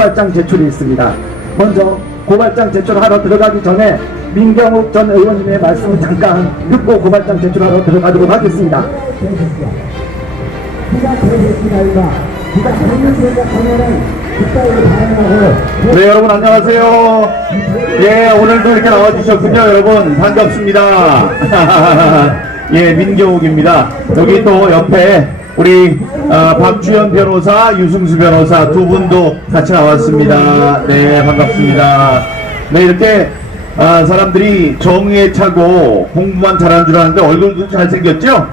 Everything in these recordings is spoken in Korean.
고발장 제출이 있습니다. 먼저 고발장 제출하러 들어가기 전에 민경욱 전 의원님의 말씀을 잠깐 듣고 고발장 제출하러 들어가도록 하겠습니다. 네 여러분 안녕하세요 예 오늘도 이렇게 나와주셨군요 여러분 반갑습니다 예 민경욱입니다 여기 또 옆에 우리 아, 박주현 변호사 유승수 변호사 두 분도 같이 나왔습니다. 네 반갑습니다. 네 이렇게 아, 사람들이 정의에 차고 공부만 잘하는 줄 아는데 얼굴도 잘생겼죠?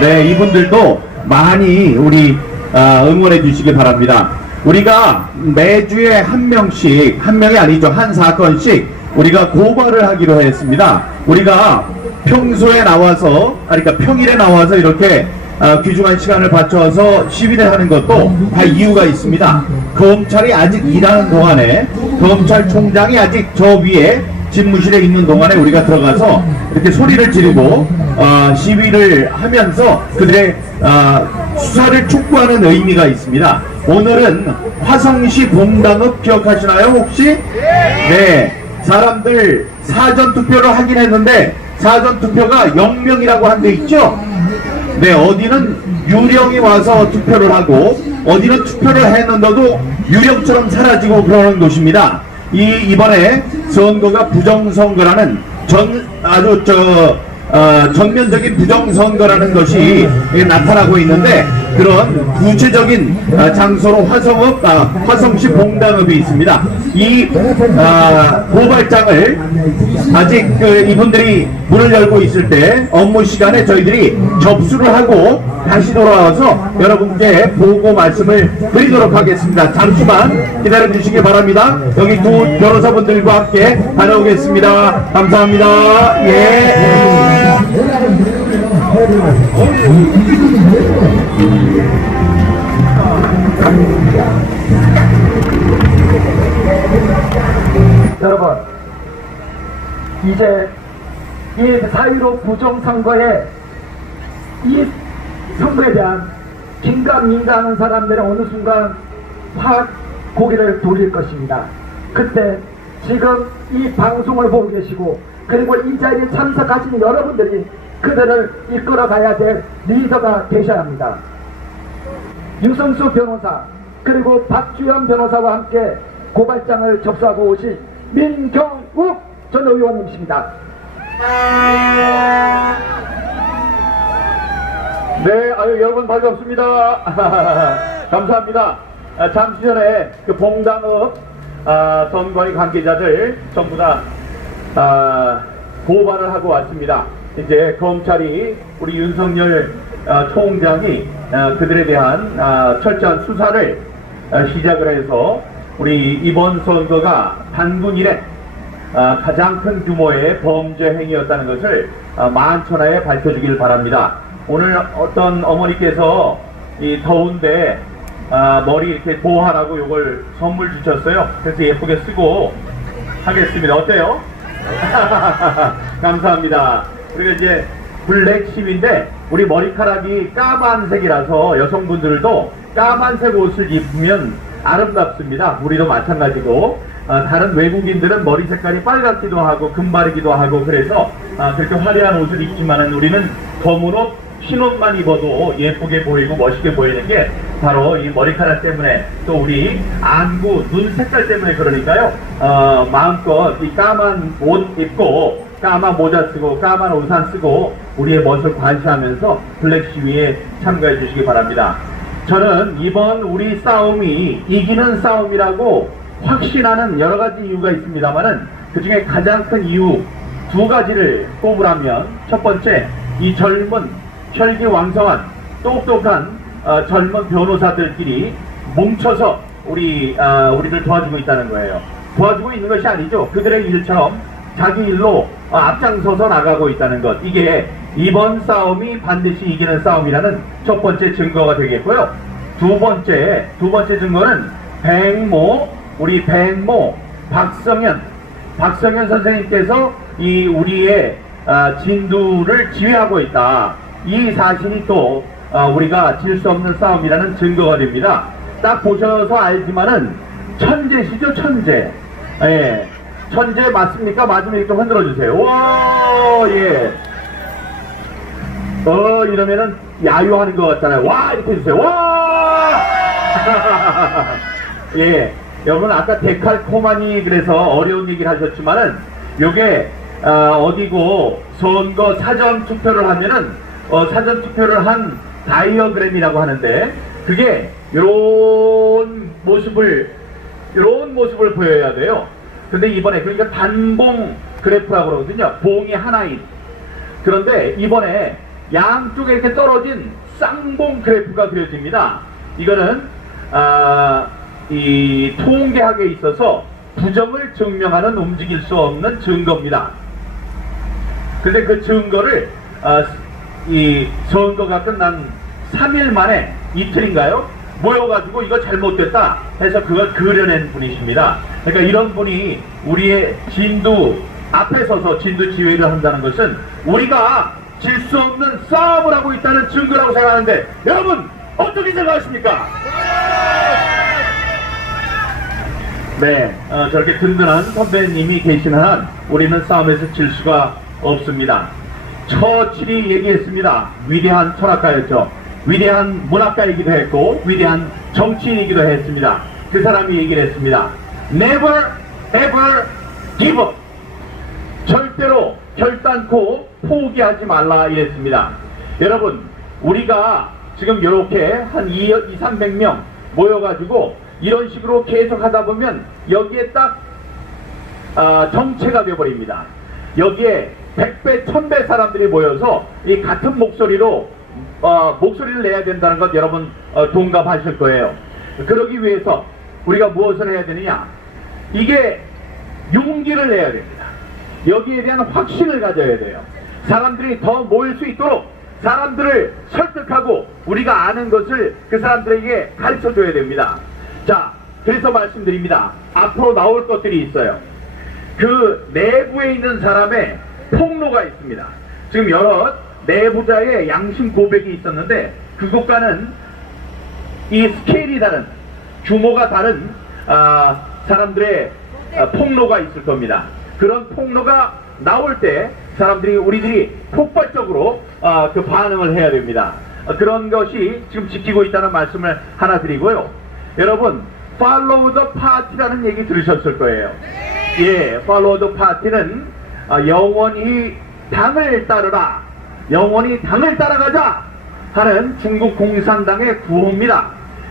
네 이분들도 많이 우리 아, 응원해 주시기 바랍니다. 우리가 매주에 한 명씩 한 명이 아니죠. 한 사건씩 우리가 고발을 하기로 했습니다. 우리가 평소에 나와서 그러니까 평일에 나와서 이렇게 아, 귀중한 시간을 바쳐서 시위를 하는 것도 다 이유가 있습니다. 검찰이 아직 일하는 동안에 검찰총장이 아직 저 위에 집무실에 있는 동안에 우리가 들어가서 이렇게 소리를 지르고 어, 시위를 하면서 그들의 어, 수사를 촉구하는 의미가 있습니다. 오늘은 화성시 봉당읍 기억하시나요 혹시? 네. 사람들 사전 투표를 하긴 했는데 사전 투표가 0명이라고 한 데 있죠? 네, 어디는 유령이 와서 투표를 하고 어디는 투표를 했는데도 유령처럼 사라지고 그러는 곳입니다. 이 이번에 선거가 부정선거라는 전 아주 저 어, 전면적인 부정선거라는 것이 예, 나타나고 있는데 그런 구체적인 어, 장소로 화성읍, 아, 화성시 봉당읍이 있습니다. 이 아, 고발장을 아직 그 이분들이 문을 열고 있을 때 업무 시간에 저희들이 접수를 하고 다시 돌아와서 여러분께 보고 말씀을 드리도록 하겠습니다. 잠시만 기다려 주시기 바랍니다. 여기 두 변호사분들과 함께 다녀오겠습니다. 감사합니다. 예. 여러분, 이제 이4.15 부정선거에 이 선거에 대한 긴가민가하는 사람들은 어느 순간 확 고개를 돌릴 것입니다. 그때 지금 이 방송을 보고 계시고 그리고 이 자리에 참석하시는 여러분들이 그들을 이끌어 가야 될 리더가 되셔야 합니다. 유성수 변호사 그리고 박주현 변호사와 함께 고발장을 접수하고 오신 민경욱 전 의원님이십니다. 네, 아유, 여러분 반갑습니다. 감사합니다. 아, 잠시 전에 그 봉당읍 아, 선거의 관계자들 전부 다 아, 고발을 하고 왔습니다. 이제 검찰이 우리 윤석열 아, 총장이 아, 그들에 대한 아, 철저한 수사를 아, 시작을 해서 우리 이번 선거가 단군 이래 아, 가장 큰 규모의 범죄 행위였다는 것을 아, 만천하에 밝혀주길 바랍니다. 오늘 어떤 어머니께서 이 더운데 아, 머리 이렇게 보호하라고 이걸 선물 주셨어요. 그래서 예쁘게 쓰고 하겠습니다. 어때요? 감사합니다. 우리가 이제 블랙 시위인데 우리 머리카락이 까만색이라서 여성분들도 까만색 옷을 입으면 아름답습니다. 우리도 마찬가지고 아, 다른 외국인들은 머리 색깔이 빨갛기도 하고 금발이기도 하고 그래서 아, 그렇게 화려한 옷을 입지만은 우리는 검은 옷, 흰 옷만 입어도 예쁘게 보이고 멋있게 보이는 게 바로 이 머리카락 때문에 또 우리 안구, 눈 색깔 때문에 그러니까요. 어, 마음껏 이 까만 옷 입고 까만 모자 쓰고 까만 우산 쓰고 우리의 멋을 관시하면서 블랙 시위에 참가해 주시기 바랍니다. 저는 이번 우리 싸움이 이기는 싸움이라고 확신하는 여러 가지 이유가 있습니다만은 그 중에 가장 큰 이유 두 가지를 꼽으라면 첫 번째 이 젊은 혈기 왕성한 똑똑한 어, 젊은 변호사들끼리 뭉쳐서 우리 아, 우리를 도와주고 있다는 거예요. 도와주고 있는 것이 아니죠. 그들의 일처럼 자기 일로 어, 앞장서서 나가고 있다는 것. 이게 이번 싸움이 반드시 이기는 싸움이라는 첫 번째 증거가 되겠고요. 두 번째, 두 번째 증거는 백모, 우리 백모, 박성현, 박성현 선생님께서 이 우리의 아, 진두를 지휘하고 있다. 이 사실이 또 아, 우리가 질 수 없는 싸움이라는 증거가 됩니다. 딱 보셔서 알지만은 천재시죠, 천재. 예. 천재 맞습니까? 맞으면 이렇게 흔들어 주세요. 와, 예. 어, 이러면은 야유하는 것 같잖아요. 와! 이렇게 해주세요. 와! 예. 여러분, 아까 데칼코마니 그래서 어려운 얘기를 하셨지만은, 요게, 어, 디고 선거 사전 투표를 하면은, 어, 사전 투표를 한 다이어그램이라고 하는데, 그게, 요런 모습을, 요런 모습을 보여야 돼요. 근데 이번에, 그러니까 단봉 그래프라고 그러거든요. 봉이 하나인. 그런데 이번에 양쪽에 이렇게 떨어진 쌍봉 그래프가 그려집니다. 이거는 아, 이 통계학에 있어서 부정을 증명하는 움직일 수 없는 증거입니다. 근데 그 증거를 아, 이 선거가 끝난 3일 만에 이틀인가요? 모여가지고 이거 잘못됐다 해서 그걸 그려낸 분이십니다. 그러니까 이런 분이 우리의 진두 앞에 서서 진두 지휘를 한다는 것은 우리가 질 수 없는 싸움을 하고 있다는 증거라고 생각하는데 여러분 어떻게 생각하십니까? 네, 어, 저렇게 든든한 선배님이 계시는 한 우리는 싸움에서 질 수가 없습니다. 처칠이 얘기했습니다. 위대한 철학가였죠. 위대한 문학가이기도 했고 위대한 정치인이기도 했습니다. 그 사람이 얘기를 했습니다. Never ever give up. 절대로 결단코 포기하지 말라 이랬습니다. 여러분, 우리가 지금 이렇게 한 2, 2 300명 모여가지고 이런 식으로 계속 하다 보면 여기에 딱 아, 정체가 되어버립니다. 여기에 100배, 1000배 사람들이 모여서 이 같은 목소리로 어, 목소리를 내야 된다는 것 여러분 어, 동감하실 거예요. 그러기 위해서 우리가 무엇을 해야 되느냐? 이게 용기를 내야 됩니다. 여기에 대한 확신을 가져야 돼요. 사람들이 더 모일 수 있도록 사람들을 설득하고 우리가 아는 것을 그 사람들에게 가르쳐 줘야 됩니다. 자, 그래서 말씀드립니다. 앞으로 나올 것들이 있어요. 그 내부에 있는 사람의 폭로가 있습니다. 지금 여러 내부자의 양심 고백이 있었는데 그것과는 이 스케일이 다른 규모가 다른 아, 사람들의 아, 폭로가 있을 겁니다. 그런 폭로가 나올 때 사람들이 우리들이 폭발적으로 아, 그 반응을 해야 됩니다. 아, 그런 것이 지금 지키고 있다는 말씀을 하나 드리고요. 여러분, follow the party라는 얘기 들으셨을 거예요. 예, follow the party는 아, 영원히 당을 따르라. 영원히 당을 따라가자 하는 중국 공산당의 구호입니다.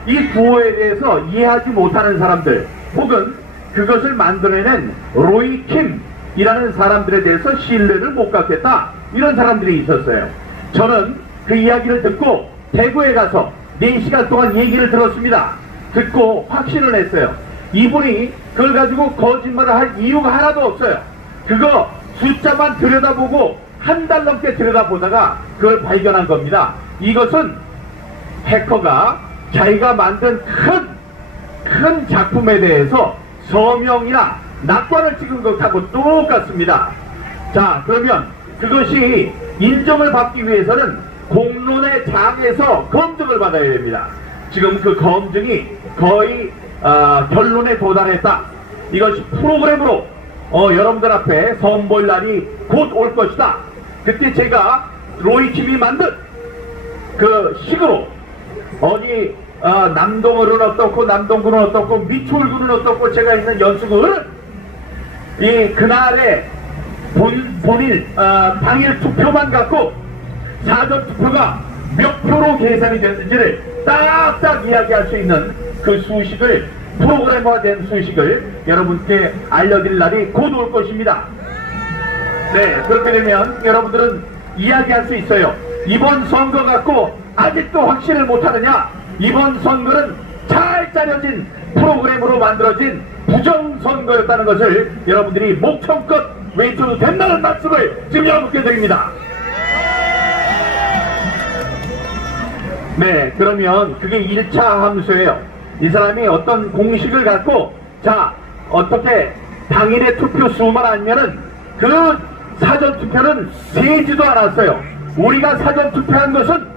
이 구호에 대해서 이해하지 못하는 사람들 혹은 그것을 만들어낸 로이 킴이라는 사람들에 대해서 신뢰를 못 갖겠다 이런 사람들이 있었어요. 저는 그 이야기를 듣고 대구에 가서 4시간 동안 얘기를 들었습니다. 듣고 확신을 했어요. 이분이 그걸 가지고 거짓말을 할 이유가 하나도 없어요. 그거 숫자만 들여다보고 한 달 넘게 들여다보다가 그걸 발견한 겁니다. 이것은 해커가 자기가 만든 큰, 큰 작품에 대해서 서명이나 낙관을 찍은 것하고 똑같습니다. 자, 그러면 그것이 인정을 받기 위해서는 공론의 장에서 검증을 받아야 됩니다. 지금 그 검증이 거의 아, 결론에 도달했다. 이것이 프로그램으로 어, 여러분들 앞에 선보일 날이 곧 올 것이다. 그때 제가 로이킴이 만든 그 식으로 어디 어, 남동을은 어떻고 남동구는 어떻고 미추홀구는 어떻고 제가 있는 연수구는 이 그날의 본, 본일 어, 당일 투표만 갖고 사전 투표가 몇 표로 계산이 됐는지를 딱딱 이야기할 수 있는 그 수식을 프로그램화된 수식을 여러분께 알려드릴 날이 곧 올 것입니다. 네, 그렇게 되면 여러분들은 이야기할 수 있어요. 이번 선거 갖고 아직도 확신을 못하느냐? 이번 선거는 잘 짜려진 프로그램으로 만들어진 부정선거였다는 것을 여러분들이 목청껏 외쳐도 된다는 말씀을 지금 여러분께 드립니다. 네, 그러면 그게 1차 함수예요. 이 사람이 어떤 공식을 갖고, 자, 어떻게 당일의 투표 수만 아니면은 그 사전 투표는 세지도 않았어요. 우리가 사전 투표한 것은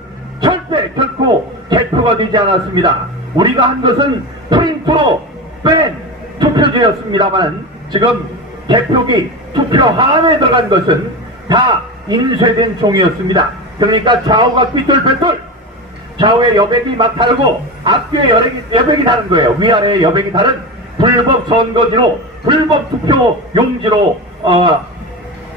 절대 결코 개표가 되지 않았습니다. 우리가 한 것은 프린트로 뺀 종이었습니다만 지금 개표기 투표함에 들어간 것은 다 인쇄된 종이었습니다. 그러니까 좌우가 삐뚤빼뚤 좌우에 여백이 막 다르고 앞뒤에 여백이, 여백이 다른 거예요. 위아래에 여백이 다른 불법 선거지로 불법 투표 용지로 어,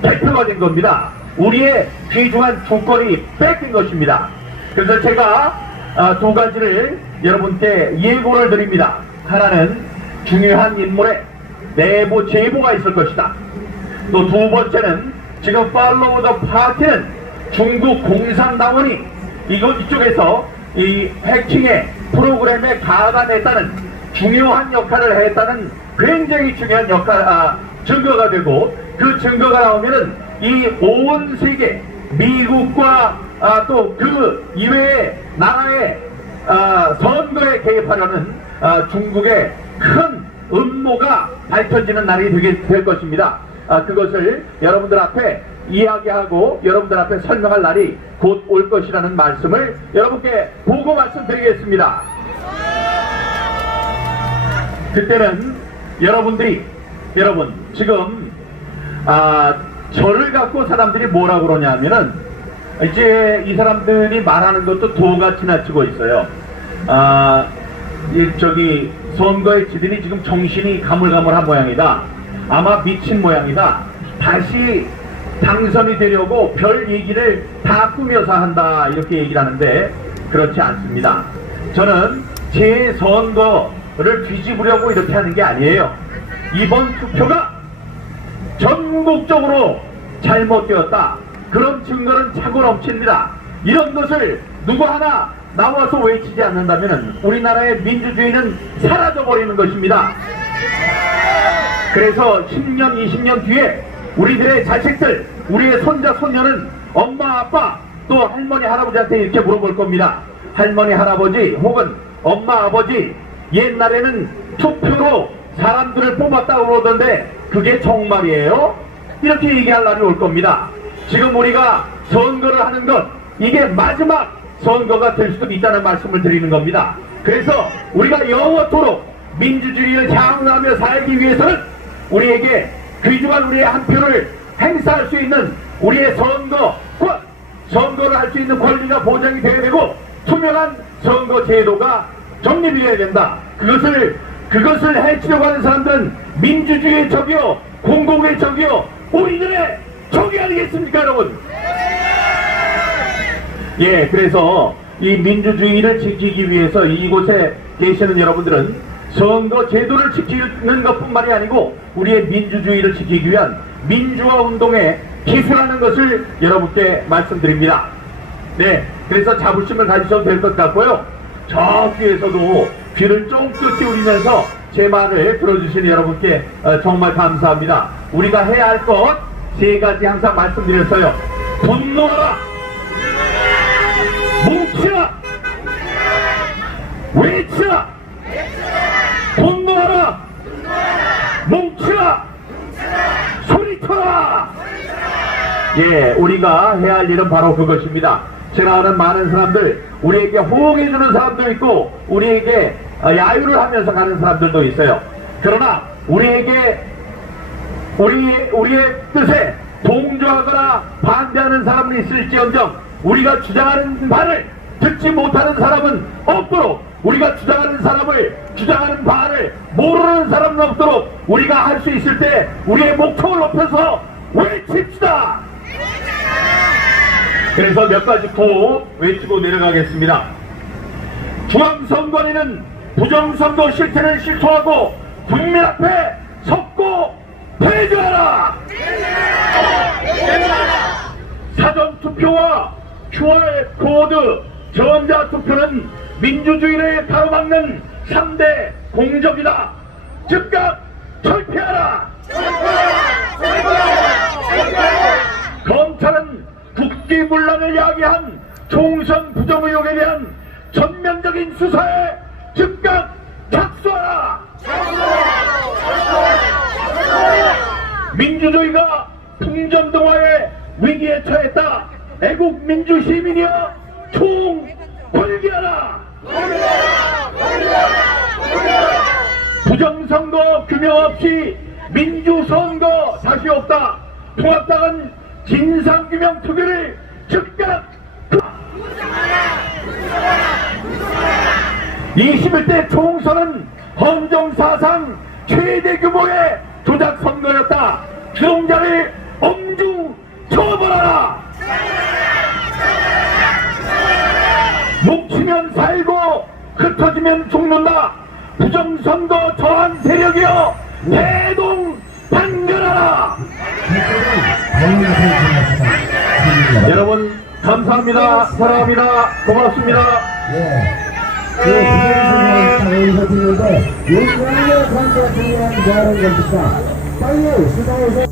된 겁니다. 우리의 귀중한 주권이 뺏긴 것입니다. 그래서 제가 아, 두 가지를 여러분께 예고를 드립니다. 하나는 중요한 인물의 내부 제보가 있을 것이다. 또 두 번째는 지금 팔로우 더 파티는 중국 공산당원이 이곳 이쪽에서 이 해킹의 프로그램에 가담했다는 중요한 역할을 했다는 굉장히 중요한 역할 아, 증거가 되고 그 증거가 나오면은 이 온 세계 미국과 아, 또그 이외의 나라의 아, 선거에 개입하려는 아, 중국의 큰 음모가 밝혀지는 날이 되게 될 것입니다. 아, 그것을 여러분들 앞에 이야기하고 여러분들 앞에 설명할 날이 곧 올 것이라는 말씀을 여러분께 보고 말씀드리겠습니다. 그때는 여러분들이 여러분 지금 아 저를 갖고 사람들이 뭐라 그러냐면은 이제 이 사람들이 말하는 것도 도가 지나치고 있어요. 아, 이 저기 선거에 지들이 지금 정신이 가물가물한 모양이다. 아마 미친 모양이다. 다시 당선이 되려고 별 얘기를 다 꾸며서 한다 이렇게 얘기를 하는데 그렇지 않습니다. 저는 제 선거를 뒤집으려고 이렇게 하는 게 아니에요. 이번 투표가 전국적으로 잘못되었다. 그런 증거는 차고 넘칩니다. 이런 것을 누구 하나 나와서 외치지 않는다면 우리나라의 민주주의는 사라져버리는 것입니다. 그래서 10년, 20년 뒤에 우리들의 자식들, 우리의 손자, 손녀는 엄마, 아빠, 또 할머니, 할아버지한테 이렇게 물어볼 겁니다. 할머니, 할아버지, 혹은 엄마, 아버지, 옛날에는 투표로 사람들을 뽑았다고 그러던데 그게 정말이에요? 이렇게 얘기할 날이 올 겁니다. 지금 우리가 선거를 하는 것, 이게 마지막 선거가 될 수도 있다는 말씀을 드리는 겁니다. 그래서 우리가 영원토록 민주주의를 향하며 살기 위해서는 우리에게 귀중한 우리의 한 표를 행사할 수 있는 우리의 선거권, 선거를 할 수 있는 권리가 보장이 되어야 되고 투명한 선거 제도가 정립이 되어야 된다. 그것을 그것을 해치려고 하는 사람들은 민주주의의 적이요, 공공의 적이요, 우리들의 적이 아니겠습니까, 여러분? 예, 그래서 이 민주주의를 지키기 위해서 이곳에 계시는 여러분들은 선거 제도를 지키는 것뿐만이 아니고 우리의 민주주의를 지키기 위한 민주화 운동에 기술하는 것을 여러분께 말씀드립니다. 네, 그래서 자부심을 가지셔도 될 것 같고요. 저 뒤에서도 귀를 쫑긋 기울이면서 제 말을 들어주신 여러분께 어, 정말 감사합니다. 우리가 해야 할 것 세 가지 항상 말씀드렸어요. 분노하라! 뭉치라! 외치라! 분노하라! 뭉치라! 소리쳐라! 예, 우리가 해야 할 일은 바로 그것입니다. 제가 아는 많은 사람들, 우리에게 호응해주는 사람도 있고, 우리에게 어, 야유를 하면서 가는 사람들도 있어요. 그러나, 우리에게 우리, 우리의 뜻에 동조하거나 반대하는 사람은 있을지언정 우리가 주장하는 바를 듣지 못하는 사람은 없도록 우리가 주장하는 사람을 주장하는 바를 모르는 사람은 없도록 우리가 할 수 있을 때 우리의 목청을 높여서 외칩시다. 그래서 몇 가지 구 외치고 내려가겠습니다. 중앙선관위는 부정선거 실태를 실토하고 국민 앞에 섰고 폐지하라! 사전투표와 QR코드 전자투표는 민주주의를 가로막는 3대 공적이다. 즉각 철폐하라! 검찰은 국기문란을 야기한 총선 부정 의혹에 대한 전면적인 수사에 즉각 착수하라! 민주주의가 풍전등화의 위기에 처했다. 애국 민주 시민이여 총 벌기하라. 부정선거 규명 없이 민주선거 다시 없다. 통합당은 진상규명 투표를 즉각 21대 총선은 헌정사상 최대 규모의 조작 선거였다. 주동자를 엄중 처벌하라. 뭉치면 살고 흩어지면 죽는다. 부정선거 저항 세력이여 대동 반결하라. 여러분 감사합니다. 사랑합니다. 고맙습니다. 부정선거 여기서 들는데 윤석열 선거 중요한 뭐하는 겁니까? 빨리 수사에서